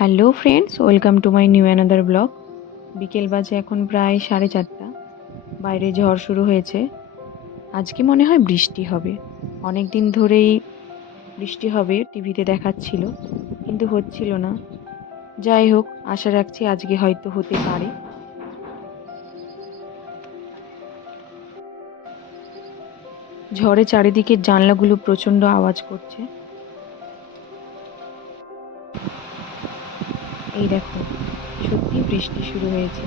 Hello friends, welcome to my new another blog. বিকেল বাজে এখন প্রায় 4:30। বাইরে ঝড় শুরু হয়েছে। আজকে মনে হয় বৃষ্টি হবে। অনেক দিন ধরেই বৃষ্টি হবে টিভিতে দেখাচ্ছিল, কিন্তু হচ্ছিল না। যাই হোক, আশা রাখছি আজকে হয়তো হতে পারে। ঝড়ে চারিদিকের জানলাগুলো প্রচণ্ড আওয়াজ করছে। এই দেখো, সত্যি বৃষ্টি শুরু হয়েছে।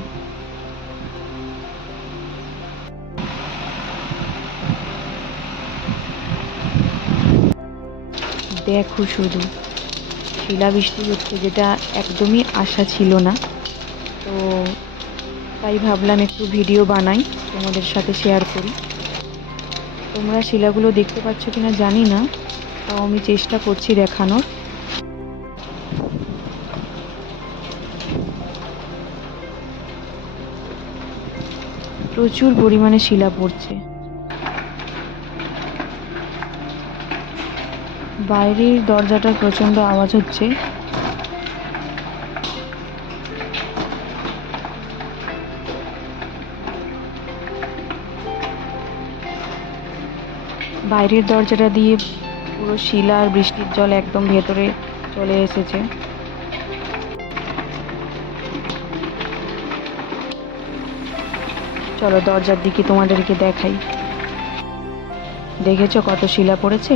দেখো শুধু শিলাবৃষ্টি হচ্ছে, যেটা একদমই আশা ছিল না। তো তাই ভাবলাম একটু ভিডিও বানাই, তোমাদের সাথে শেয়ার করি। তোমরা শিলাগুলো দেখতে পাচ্ছ কিনা জানি না, তাও আমি চেষ্টা করছি দেখানোর। প্রচুর পরিমাণে শিলা পড়ছে। বাইরের দরজাটার প্রচণ্ড আওয়াজ হচ্ছে। বাইরের দরজাটা দিয়ে পুরো শিলা আর বৃষ্টির জল একদম ভেতরে চলে এসেছে। চলো দরজার দিকে তোমাদেরকে দেখাই। দেখেছো কত শিলা পড়েছে?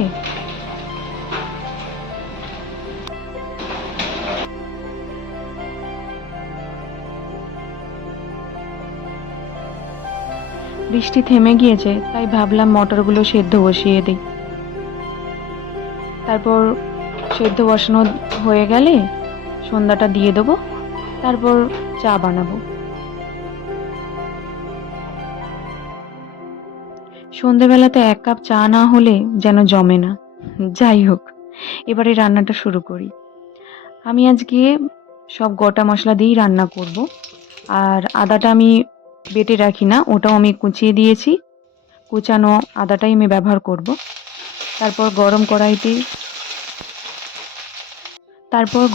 বৃষ্টি থেমে গিয়েছে, তাই ভাবলাম মটরগুলো সেদ্ধ বসিয়ে দিই। তারপর সেদ্ধ বসানো হয়ে গেলে সন্ধ্যাটা দিয়ে দেবো, তারপর চা বানাবো। সন্ধেবেলাতে 1 কাপ চা না হলে যেন জমে না। যাই হোক, এবারে রান্নাটা শুরু করি। আমি আজকে সব গোটা মশলা দিয়েই রান্না করব। আর আদাটা আমি বেটে রাখি না, ওটাও আমি কুচিয়ে দিয়েছি। কুচানো আদাটাই আমি ব্যবহার করব। তারপর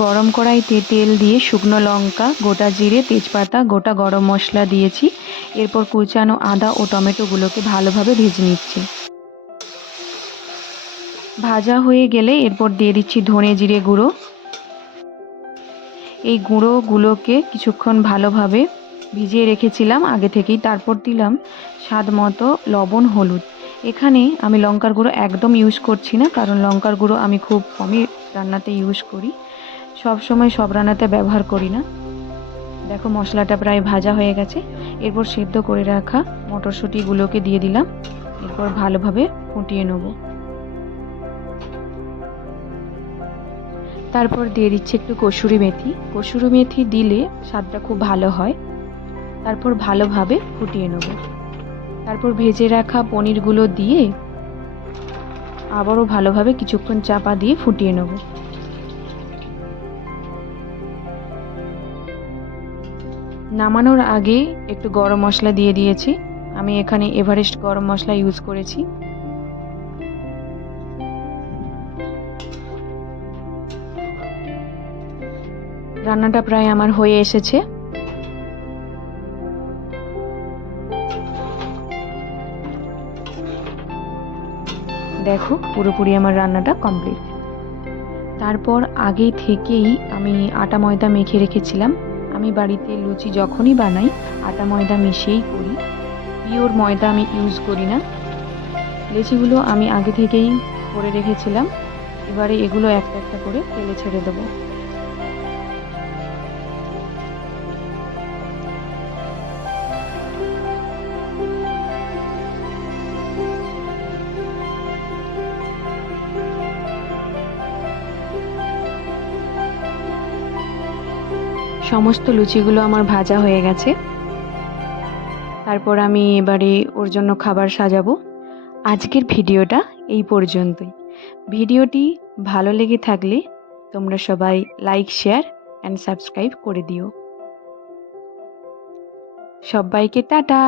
গরম কড়াইতে তেল দিয়ে শুকনো লঙ্কা, গোটা জিরে, তেজপাতা, গোটা গরম মশলা দিয়েছি। এরপর কুচানো আদা ও টমেটোগুলোকে ভালোভাবে ভেজে নিচ্ছি। ভাজা হয়ে গেলে এরপর দিয়ে দিচ্ছি ধনে জিরে গুঁড়ো। এই গুঁড়োগুলোকে কিছুক্ষণ ভালোভাবে ভিজিয়ে রেখেছিলাম আগে থেকেই। তারপর দিলাম স্বাদ মতো লবণ, হলুদ। এখানে আমি লঙ্কার গুঁড়ো একদম ইউজ করছি না, কারণ লঙ্কার গুঁড়ো আমি খুব কমই রান্নাতে ইউজ করি, সব সময় সব রান্নাতে ব্যবহার করি না। দেখো মশলাটা প্রায় ভাজা হয়ে গেছে। এরপর সেদ্ধ করে রাখা মটরশুঁটিগুলোকে দিয়ে দিলাম। এরপর ভালোভাবে ফুটিয়ে নেব। তারপর দিয়ে দিচ্ছি একটু কসুরি মেথি। কসুরি মেথি দিলে স্বাদটা খুব ভালো হয়। তারপর ভালোভাবে ফুটিয়ে নেব। তারপর ভেজে রাখা পনিরগুলো দিয়ে আবারও ভালোভাবে কিছুক্ষণ চাপা দিয়ে ফুটিয়ে নেব। নামানোর আগে একটু গরম মশলা দিয়ে দিয়েছি। আমি এখানে এভারেস্ট গরম মশলা ইউজ করেছি। রান্নাটা প্রায় আমার হয়ে এসেছে। দেখো পুরোপুরি আমার রান্নাটা কমপ্লিট। তারপর আগে থেকেই আমি আটা ময়দা মেখে রেখেছিলাম। আমি বাড়িতে লুচি যখনই বানাই আটা ময়দা মিশিয়েই করি, পিওর ময়দা আমি ইউজ করি না। লেচিগুলো আমি আগে থেকেই করে রেখেছিলাম। এবারে এগুলো একটা একটা করে তেলে ছেড়ে দেবো। সমস্ত লুচিগুলো আমার ভাজা হয়ে গেছে। তারপর আমি এবারে ওর জন্য খাবার সাজাবো। আজকের ভিডিওটা এই পর্যন্তই। ভিডিওটি ভালো লেগে থাকলে তোমরা সবাই লাইক, শেয়ার অ্যান্ড সাবস্ক্রাইব করে দিও। সবাইকে টাটা।